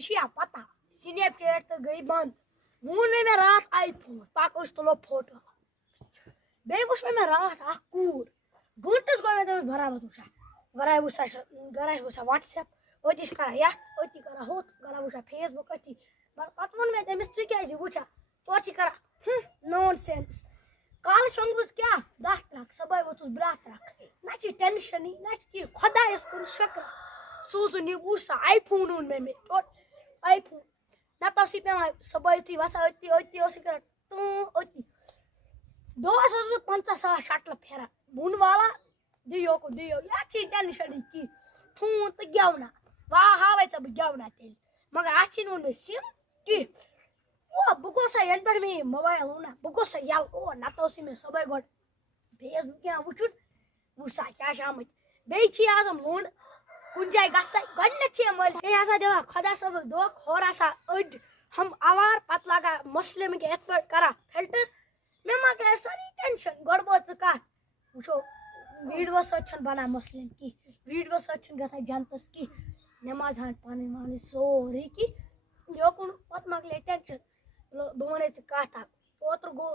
शीशा पता स्नैपचैट तो गई बंद वून में रात आईफोन पाक उस तलो फोटो बेगुस में रात आकूर घंटस गो में तो बराबर उसा गराय उसा व्हाट्सएप ओती करा या ओती करा होत गरा उसा फेसबुक ओती पतवन में तमिस क्या जी उसा तो ओती करा नॉनसेंस काल शंगुस क्या 10 तक सबय वतुस ब्रात रख ना की टेंशन ना की खुदा इसको शक्र सूजनी उसा आईफोन में तो आईफोन ना तो सी पे सबय थी वसा ओती ओती ओसी करा तो ओती 250 शटल फेरा बुन वाला दियो या ची टेंशन की फोन तो ग्यावना वाह हावे सब ग्यावना तेल मगर आची नो में सिम की ओ बुगोसा एन पर में मोबाइल होना बुगोसा याल ओ ना तो सी में सबय गोड फेसबुक क्या उचुट उसा क्या शाम बेची आजम मोन कुंजाय गस्ता गन्न छे मल ए आसा देवा खदा सब दो खोरासा अड हम आवार पतला का मुस्लिम के एत करा फिल्टर मैं मा के सारी टेंशन गड़बड़ का उछो वीडियो सचन बना मुस्लिम की वीडियो सचन गसा जानतस की नमाज हां पानी मानी सोरी की यो कुन पत मा के टेंशन बोने का था तो गो